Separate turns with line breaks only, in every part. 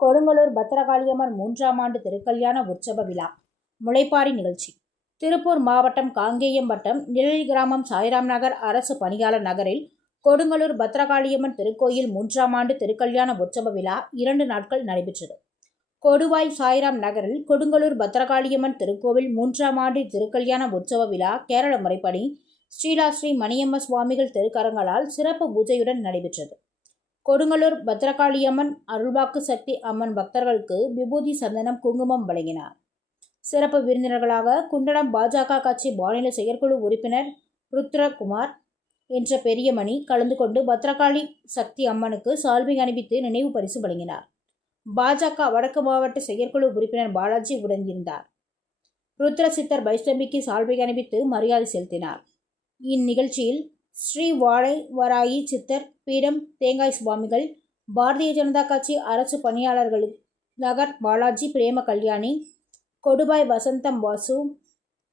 கொடுங்கலூர் பத்திரகாளியம்மன் மூன்றாம் ஆண்டு திருக்கல்யாண உற்சவ விழா முளைப்பாரி நிகழ்ச்சி. திருப்பூர் மாவட்டம் காங்கேயம் வட்டம் நிழல் கிராமம் சாய்ராம் நகர் அரசு பணியாளர் நகரில் கொடுங்கலூர் பத்திரகாளியம்மன் திருக்கோயில் மூன்றாம் ஆண்டு திருக்கல்யாண உற்சவ விழா இரண்டு நாட்கள் நடைபெற்றது. கொடுவாய் சாய்ராம் நகரில் கொடுங்கலூர் பத்திரகாளியம்மன் திருக்கோவில் மூன்றாம் ஆண்டு திருக்கல்யாண உற்சவ விழா கேரள முறைப்படி ஸ்ரீலாஸ்ரீ மணியம்ம சுவாமிகள் திருக்கரங்களால் சிறப்பு பூஜையுடன் நடைபெற்றது. கொடுங்கலூர் பத்ரகாளியம்மன் அருள்வாக்கு சக்தி அம்மன் பக்தர்களுக்கு விபூதி சந்தனம் குங்குமம் வழங்கினார். சிறப்பு விருந்தினர்களாக குண்டடம் பாஜக கட்சி மாநில செயற்குழு உறுப்பினர் ருத்ரகுமார் என்ற பெரியமணி கலந்து கொண்டு பத்ரகாளி சக்தி அம்மனுக்கு சால்வை அணிவித்து நினைவு பரிசு வழங்கினார். பாஜக வடக்கு மாவட்ட செயற்குழு உறுப்பினர் பாலாஜி உடன் இருந்தார். ருத்ர சித்தர் வைஷ்ணவிக்கு சால்வை அணிவித்து மரியாதை செலுத்தினார். இந்நிகழ்ச்சியில் ஸ்ரீ வாழை வராயி சித்தர் பீடம் தேங்காய் சுவாமிகள் பாரதிய ஜனதா கட்சி அரசு பணியாளர்கள் நகர் பாலாஜி பிரேம கல்யாணி கொடுபாய் வசந்தம் வாசு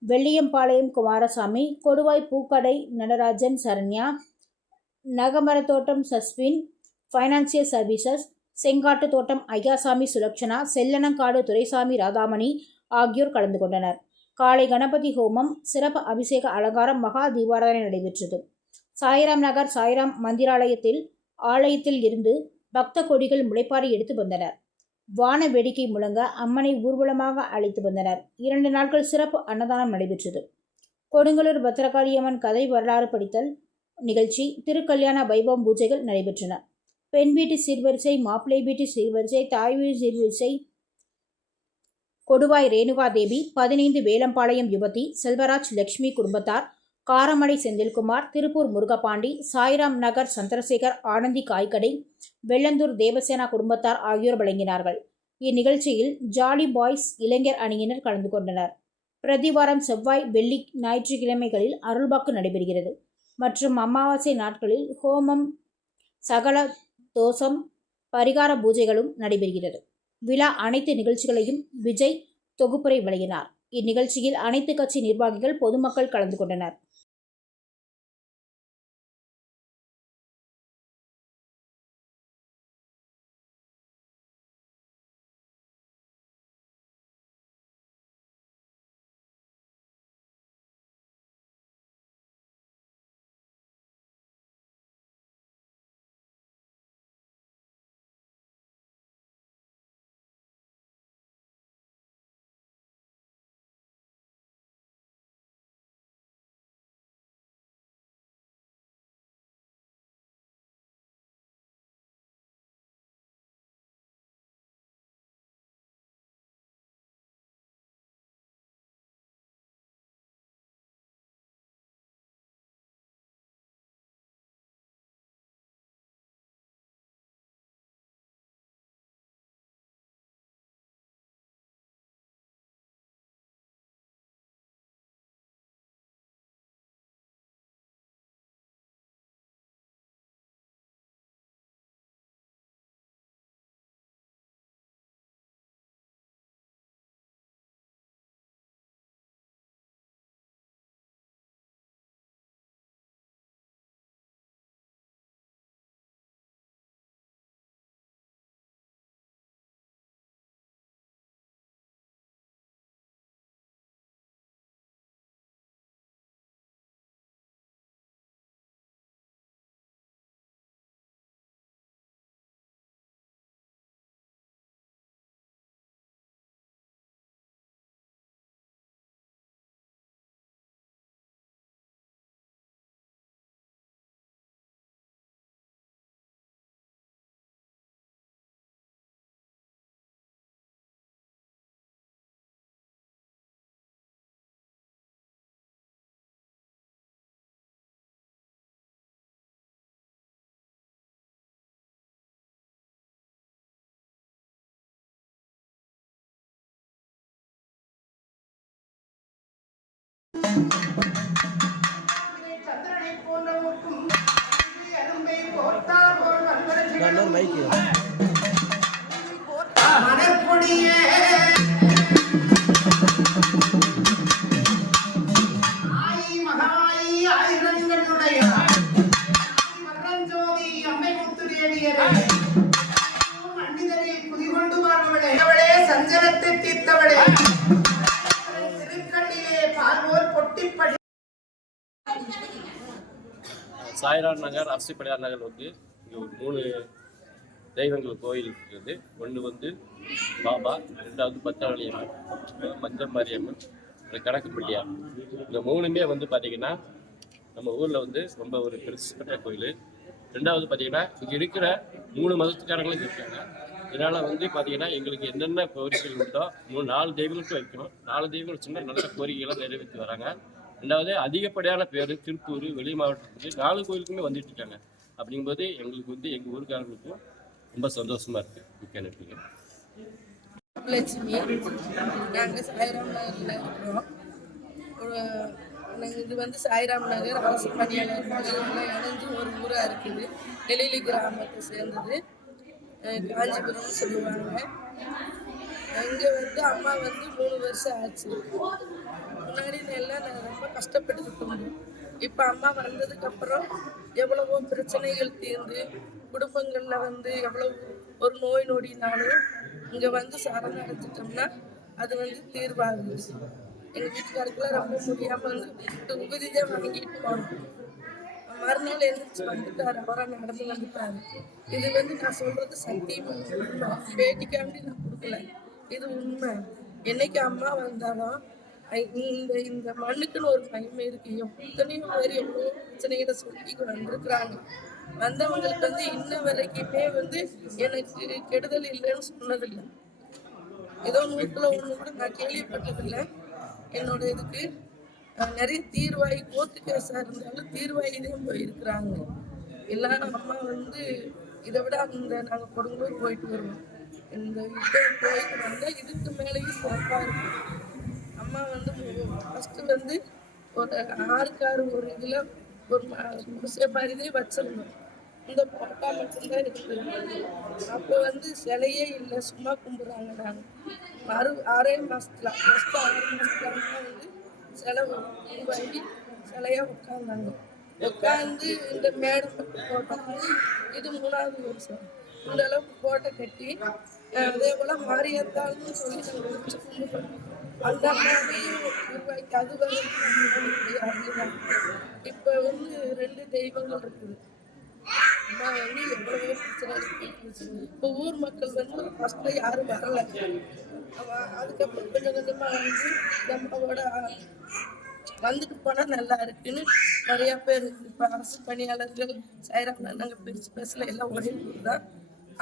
வெள்ளியம்பாளையம் குமாரசாமி கொடுவாய் பூக்கடை நடராஜன் சரண்யா நகமரத்தோட்டம் சஸ்வின் ஃபைனான்சியல் சர்வீசஸ் செங்காட்டு தோட்டம் ஐயாசாமி சுலக்ஷனா செல்லனங்காடு துரைசாமி ராதாமணி ஆகியோர் கலந்து கொண்டனர். காலை கணபதி ஹோமம் சிறப்பு அபிஷேக அலங்காரம் மகா தீபாராதனை நடைபெற்றது. சாய்ராம் நகர் சாய்ராம் மந்திராலயத்தில் ஆலயத்தில் இருந்து பக்த கொடிகள் முளைப்பாரி எடுத்து வந்தனர். வான வேடிக்கை முழங்க அம்மனை ஊர்வலமாக அழைத்து வந்தனர். இரண்டு நாட்கள் சிறப்பு அன்னதானம் நடைபெற்றது. கொடுங்கலூர் பத்திரகாளியம்மன் கதை வரலாறு படித்தல் நிகழ்ச்சி திருக்கல்யாண வைபவம் பூஜைகள் நடைபெற்றன. பெண் வீட்டு சீர்வரிசை மாப்பிள்ளை வீட்டு சீர்வரிசை தாய் வீட்டு சீர்வரிசை கொடுவாய் ரேணுகா தேவி பதினைந்து வேலம்பாளையம் யுவதி செல்வராஜ் லட்சுமி குடும்பத்தார் காரமடை செந்தில்குமார் திருப்பூர் முருகபாண்டி சாய்ராம் நகர் சந்திரசேகர் ஆனந்தி காய்கடை வெள்ளந்தூர் தேவசேனா குடும்பத்தார் ஆகியோர் வழங்கினார்கள். இந்நிகழ்ச்சியில் ஜாலி பாய்ஸ் இளைஞர் அணியினர் கலந்து கொண்டனர். பிரதிவாரம் செவ்வாய் வெள்ளி ஞாயிற்றுக்கிழமைகளில் அருள்வாக்கு நடைபெறுகிறது. மற்றும் அமாவாசை நாட்களில் ஹோமம் சகல தோஷம் பரிகார பூஜைகளும் நடைபெறுகிறது. விழா அனைத்து நிகழ்ச்சிகளையும் விஜய் தொகுப்புரை வழங்கினார். இந்நிகழ்ச்சியில் அனைத்து கட்சி நிர்வாகிகள் பொதுமக்கள் கலந்து கொண்டனர்.
சஞ்சலத்தை தீர்த்தவளே திருக்கண்ணிலே பார்வோர் பொட்டிப்படி
நகர் அரசிப்படையார் நகர் வந்து இங்கே ஒரு மூணு தெய்வங்கள் கோயில் இருக்குது. ஒன்று வந்து பாபா ரெண்டாவது பத்திரகாளியம்மன் மஞ்சள் மாரியம்மன் அப்புறம் இந்த மூணுமே வந்து பார்த்தீங்கன்னா நம்ம ஊரில் வந்து ரொம்ப ஒரு பிரசித்தி கோயில். ரெண்டாவது பார்த்தீங்கன்னா இங்கே இருக்கிற மூணு மதத்துக்காரங்களும் இருக்காங்க. இதனால் வந்து பார்த்தீங்கன்னா எங்களுக்கு என்னென்ன கோரிக்கைகள் உண்டோ மூணு நாலு தெய்வங்களுக்கும் வைக்கும் நாலு தெய்வங்கள் சின்ன நல்ல கோரிக்கைகளை நிறைவேற்றி வராங்க. ரெண்டாவது அதிகப்படியான பேர் திருப்பூர் வெளி மாவட்டத்துக்கு நாலு கோயிலுக்குமே வந்துட்டு இருக்காங்க. அப்படிங்கும்போது எங்களுக்கு வந்து எங்கள் ஊருக்காரங்களுக்கும் ரொம்ப சந்தோஷமா இருக்கு. மிக்க நன்றிங்க.
லட்சுமி நாங்கள் சாய்ராம் நகரில் இருக்கிறோம். இது வந்து சாய்ராம் நகர் அரசு பணியாளர் இணைஞ்சு ஒரு ஊராக இருக்குது. நெலிலி கிராமத்தை சேர்ந்தது. காஞ்சிபுரம்னு சொல்லுவாங்க. இங்கே வந்து அம்மா வந்து மூணு வருஷம் ஆச்சு. முன்னாடி எல்லாம் நான் ரொம்ப கஷ்டப்பட்டு இப்போ அம்மா வந்ததுக்கப்புறம் எவ்வளவோ பிரச்சனைகள் தீர்ந்து குடும்பங்களில் வந்து எவ்வளவு ஒரு நோய் நொடினாலும் இங்கே வந்து சரண் அடைஞ்சிட்டோம்னா அது வந்து தீர்வாகுது. எங்கள் வீட்டுக்காருக்குலாம் ரொம்ப முடியாமல் வந்து உபதி தான் வாங்கிட்டு போனோம். மறுநாள் எழுந்திரிச்சு வந்துட்டாரு. அவரா நடந்து வந்துட்டாரு. இது வந்து நான் சொல்றது சத்தியம். உண்மை பேட்டிக்காண்டி நான் கொடுக்கல. இது உண்மை. என்னைக்கு அம்மா வந்தாலும் இந்த இந்த மண்ணுக்குன்னு ஒரு மகிமை இருக்கு. எத்தனையோ பேர் எவ்வளோ பிரச்சனைகளை சொல்லி வந்திருக்கிறாங்க. வந்தவங்களுக்கு வந்து இன்ன வரைக்குமே வந்து எனக்கு கெடுதல் இல்லைன்னு சொன்னதில்லை. ஏதோ நூற்றுல ஒன்று கூட நான் கேள்விப்பட்டதில்லை. என்னோட இதுக்கு நிறைய தீர்வாய் கோர்ட்டு கேஸாக இருந்தாலும் தீர்வாயிலையும் போயிருக்கிறாங்க. எல்லாரும் அம்மா வந்து இதை விட அந்த நாங்கள் கொடுங்கோடு போயிட்டு வருவோம். இந்த இதை போயிட்டு வந்தால் இதுக்கு மேலேயும் சிறப்பாக இருக்கும். அம்மா வந்து ஃபஸ்ட்டு வந்து ஒரு ஆறுக்காரு ஒரு இதில் ஒரு முசை மாதிரிதே வச்சிருந்தோம். இந்த போட்டா மட்டும்தான் இருக்குது அப்போ வந்து சிலையே இல்லை சும்மா கும்பிட்றாங்க நாங்கள் மறு ஆறே மாதத்துல ஃபஸ்ட்டு ஆறு மாசத்துல வந்து சிலை உருவாகி சிலையாக உட்காந்தாங்க. உட்காந்து இந்த மேடம் மட்டும் போட்டாங்க இது மூணாவது வருஷம் இந்த அளவுக்கு கோட்டை கட்டி அதே போல மாரியத்தாள்னு சொல்லி நாங்கள் வச்சு அந்த மாதிரியும் உருவாக்கி அது வரைக்கும் இப்போ வந்து ரெண்டு தெய்வங்கள் இருக்குது. அம்மா வந்து எவ்வளவோ பிரச்சனை இருக்கு. இப்போ ஊர் மக்கள் வந்து ஃபஸ்ட்டில் யாரும் வரல. அதுக்கப்புறம் கொஞ்சம் கொஞ்சமாக வந்து நம்மளோட வந்துட்டு போனால் நல்லா இருக்குன்னு நிறைய பேர் இப்போ அரசு பணியாளர்கள் சாயிரம் நாங்கள் பிரிச்சு பேசல எல்லாம் ஒரே ஊர் தான்.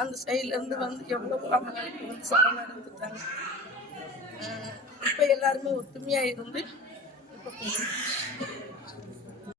அந்த சைட்லேருந்து வந்து எவ்வளோ அவங்களுக்கு வந்து சரணடைந்துட்டாங்க இப்போ எல்லாருமே ஒற்றுமையாக இருந்து